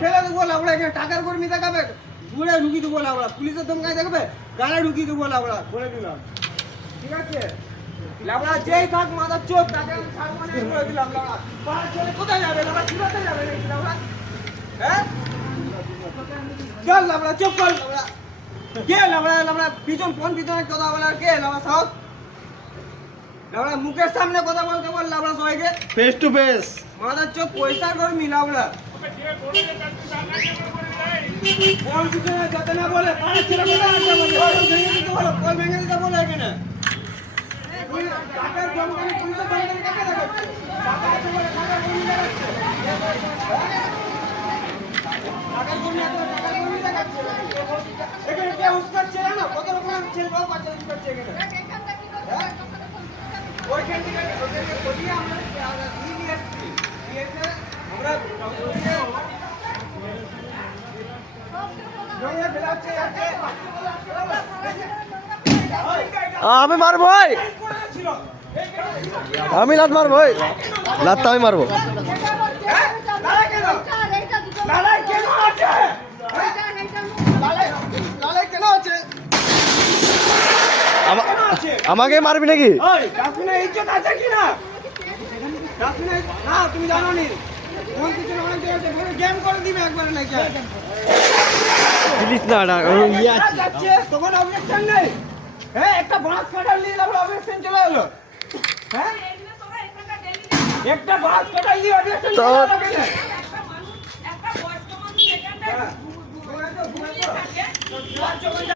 ফেলে দেবো লাউড়া, এখানে টাকার কর্মী দেখাবে, ঘুরে ঢুকিয়ে দেবো লাউড়া, পুলিশের ধমকায় দেখবে গাড়ি ঢুকিয়ে দেবো লাউড়া, বলে দিলাম। ঠিক আছে লাউড়া, যেই থাক মাথার চোখ তাকে আমি ছাড়বো না, বলে দিলাম লাউড়া। পাড়ার ছেলে কোথায় যাবে লাউড়া, কোথায় যাবে নাকি লাউড়া? হ্যাঁ চল লাউড়া, চুপ কর লাউড়া। কে লাউড়া, লাউড়া পিছন কোন পিছনে কথা বলার কে লাউড়া? সাহস লাউড়া, মুখের সামনে কথা বলতে বল লাউড়া সবাইকে, ফেস টু ফেস। মাথার চোখ পয়সা কর্মী লাউড়া। কোন পিছনে যেতে না বলে, পাড়ার ছেলে কোথায় আসবে বলে, কল ভেঙে দিতে বলো, কল ভেঙে দিতে বলো এখানে। টাকার জমকানি, পুলিশের জমকানি কাকে দেখাচ্ছে? টাকা আছে বলে টাকার কর্মী দেখাচ্ছে। টাকার কর্মী আছে বলে টাকার কর্মী দেখাচ্ছে। এখানে কে উস্কাচ্ছে জানো? কত রকমের ছেলে বাবু বাচ্চা উস্কাচ্ছে এখানে। ওইখান থেকে ওদিকে আমরা নিয়ে এসেছি, নিয়ে এসে আমরা আমি মারবো, আমি লাত মারবো, লাতটা আমি মারবো। আমাকে মারবি নাকি? তুমি জানো নি গেম করে দিবে একবারে নাকি? তখন অবজেকশন নেই। হ্যাঁ একটা বাঁশ কাটার নিয়ে অবজেকশন চলে এলো। হ্যাঁ একটা বাঁশ কাটার নিয়ে অবজেকশন চলে এলো।